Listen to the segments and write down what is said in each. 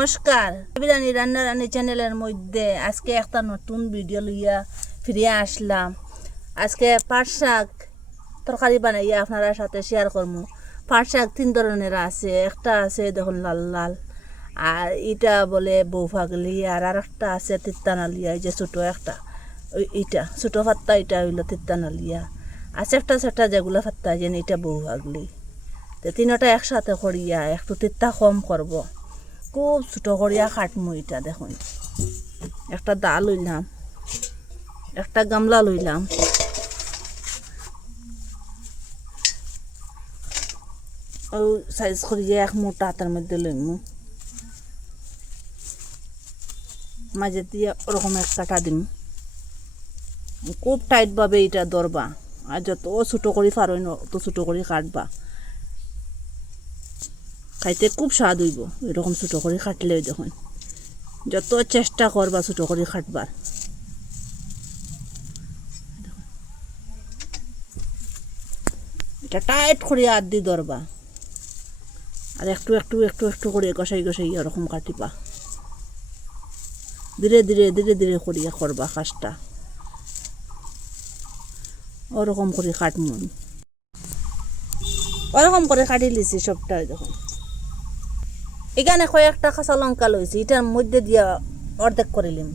নমস্কার, বিরিয়ানি রান্নারানি চ্যানেলের মধ্যে আজকে একটা নতুন ভিডিও লইয়া ফিরে আসলাম। আজকে পাট শাক তরকারি বানাইয়া আপনারা সাথে শেয়ার করবো। পাট শাক 3 ধরনের আছে, একটা আছে দেখুন লাল লাল, আর এটা বলে বউ ফাগলি, আর একটা আছে তিত্তানালিয়া, এই যে ছোটো একটা এইটা ছোটো ফাত্তা, এটা হইলো তিত্তানালিয়া, আর চেপটা চেপটা যেগুলো ফাত্তা যেন এটা বউ ফাগলি। তো তিনটা একসাথে করিয়া একটু তিত্তা কম করব, খুব ছোটো করিয়া কাটমু। এটা দেখুন, একটা দা লইলাম, একটা গামলা লইলাম, ও সাইজ করিয়া এক মোটা হাতের মধ্যে লইমু, মাঝে দিয়ে ওরকম এক কাটা দিম। খুব টাইটভাবে এটা ধরবা, আর যত ছোটো করে পারই না অত ছোটো করে কাটবা, খাইতে খুব স্বাদ হইব। এরকম ছোটো করে কাটলে দেখুন, যত চেষ্টা করবা ছোটো করে কাটবার। এটা টাইট করে হাত দিয়ে ধরবা, আর একটু একটু একটু একটু করে গসাই গসাই এরকম কাটিবা। ধীরে ধীরে ধীরে ধীরে করিয়া করবা কাজটা, ওরকম করে কাটমু। ওরকম করে কাটি লিছি সবটা। দেখুন, এখানে কয়েকটা কাঁচা লঙ্কা লইছি, এটার মধ্যে দিয়া অর্ধেক করিলিম,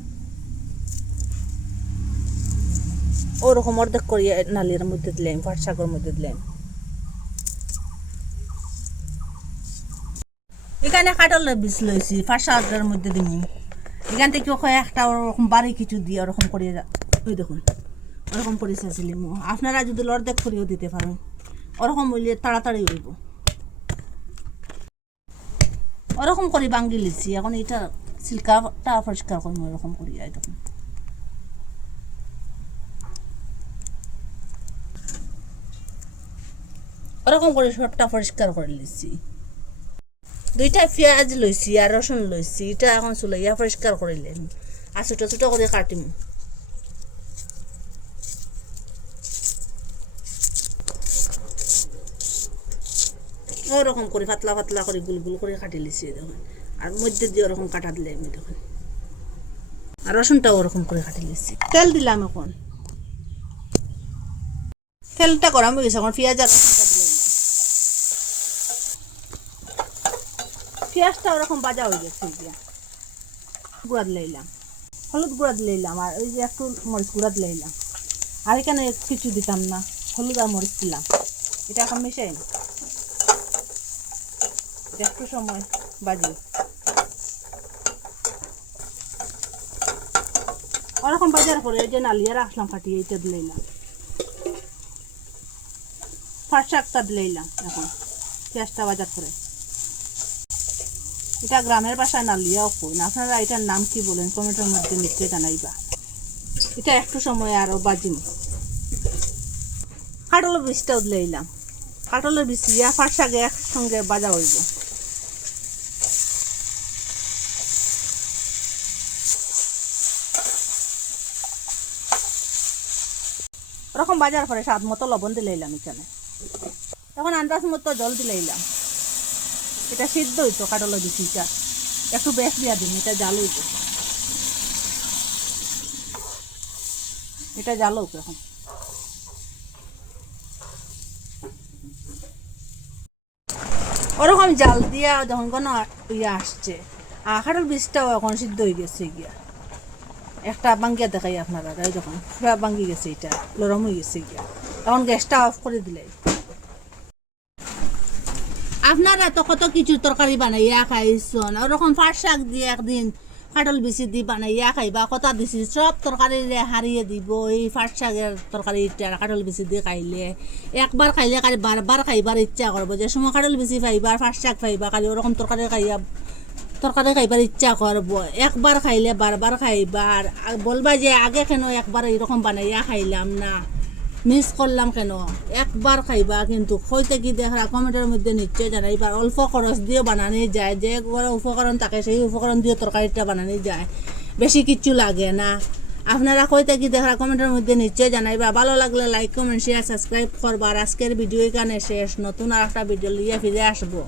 ওরকম অর্ধেক করিয়া নালির মধ্যে দিলাম, পাট শাকের মধ্যে দিলাম। এখানে কাটলের বীজ লইছি, পাট শাকের মধ্যে দিম। এখান থেকে কয়েকটা ওরকম বাড়ি কিছু দিয়ে ওরকম করিয়ে, ওই দেখুন ওরকম করে চাইছিলাম। আপনারা যদি অর্ধেক করিয়েও দিতে পারেন, ওরকম হইলে তাড়াতাড়ি হইব। ওরকম করে বাঙ্গি লিছি, এখন এটা সিল্কাটা পরিষ্কার করবো ওরকম করিয়া। দেখুন, ওরকম করে সবটা পরিষ্কার করে লিছি। 2টা পেঁয়াজ লইছি আর রসুন লইছি, এটা এখন চুলাইয়া পরিষ্কার করিলেন, আর ছোটো ছোটো করে কাটিম। ওরকম করে পাতলা পাতলা করে গুল গুল করে কাটি লিছি দেখুন, আর মধ্যে দিয়ে ওরকম কাটা দিলে আমি দেখুন, আর রসুনটাও ওরকম করে কাটি লিছি। তেল দিলাম, এখন তেলটা গরম হয়ে গেছে, এখন পেঁয়াজ আর রসুনটা দিলাম। পেঁয়াজটা ওরকম ভাজা হয়ে গেছে, গুঁড়া দিলাম, হলুদ গুঁড়া দিলাম, আর ওই যে একটু মরিচ গুঁড়া দিলাম। আর এখানে কিছু দিতাম না, হলুদ আর মরিচ দিলাম। এটা এখন মিশাই না, একটু সময় বাজি। ওরকম বাজার পরে যে নালিয়া রাখলাম কাটিয়ে, এটা দিলাম, পাট শাকটা দিলাম। এখন পেঁয়াজটা বাজার করে, এটা গ্রামের বাসায় নালিয়াও কই না, আপনারা এটার নাম কি বলেন কমেন্টের মধ্যে নিশ্চয়ই জানাইবা। এটা একটু সময় আরও বাজিম। কাটলের বীজটাও দিলাম, কাটলের বীজ দিয়া পাট শাকে একসঙ্গে বাজা হইব। ওরকম বাজার পরে স্বাদ মতো লবণ দিলাম এখানে, এখন আন্দাজ মতো জল দিলাম। এটা সিদ্ধ হইতো কাটলের বীজটা, একটু বেশ দিয়া দিন, এটা জাল হইব, এটা জাল হোক। এখন ওরকম জাল দিয়া যখন কোনো ইয়ে আসছে, কাটল বীজটাও এখন সিদ্ধ হয়ে গেছে গিয়া। একটা বাঙ্গিয়া দেখাই আপনারা, যখন পুরা বাঙ্গি গেছে, এটা নরম হয়ে গেছে গিয়া। এখন গ্যাসটা অফ করে দিলে। আপনারা তো কত কিছু তরকারি বানাইয়া খাইছেন, ওরকম পাট শাক দিয়ে একদিন কাটল বিচি দি বানাইয়া খাইবা, কথা দিছি সব তরকারি হারিয়ে দিব। এই পাট শাকের তরকারি কাটল বিচি দিয়ে খাইলে, একবার খাইলে কালি বারবার খাইবার ইচ্ছা করবো। যে সময় কাটল বিচি খাইবা, পাট শাক খাইবা, কালি ওরকম তরকারি খাইবার ইচ্ছা করবো। একবার খাইলে বারবার খাইবার, বলবা যে আগে কেন একবার এইরকম বানাইয়া খাইলাম না, মিস করলাম কেন। একবার খাইবা, কিন্তু হইতে কি দেখা কমেন্টের মধ্যে নিশ্চয় জানাইবা। অল্প খরচ দিয়েও বানানি যায়, যে উপকরণ থাকে সেই উপকরণ দিয়ে তরকারিটা বানানি যায়, বেশি কিচ্ছু লাগে না। আপনারা কইতে কি দেখা কমেন্টের মধ্যে নিশ্চয় জানাইবা। ভালো লাগলে লাইক কমেন্ট শেয়ার সাবস্ক্রাইব করবা। আর আজকের ভিডিও এখানে শেষ, নতুন আর একটা ভিডিও নিয়ে ফিরে আসবো।